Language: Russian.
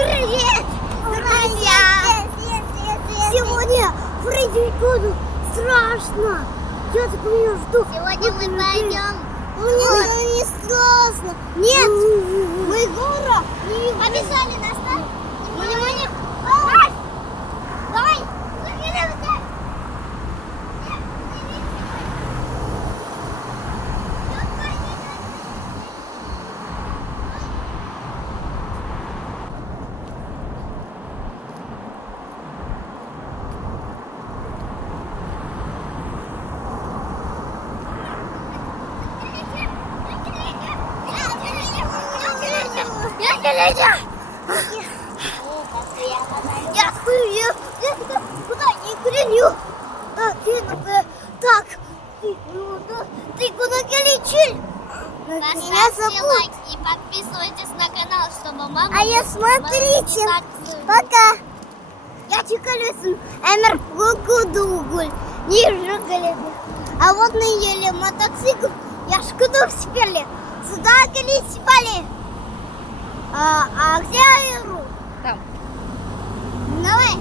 Привет, друзья! Сегодня пройти году страшно. Я так меня жду. Сегодня мы пойдем. Мне не страшно. Нет, мы город. Побежали на старт. Внимание. Давай. Я хуя. Куда не креню? Так, ты куда лечишь? Поставьте лайк и подписывайтесь на канал, чтобы мама... А я смотрите, пока. Я чекалюсь, Эмер Гугуль, ниже колеса. А вот на еле мотоцикл, я шкуду спели, сюда колись спали. А где Айру? Там. Давай.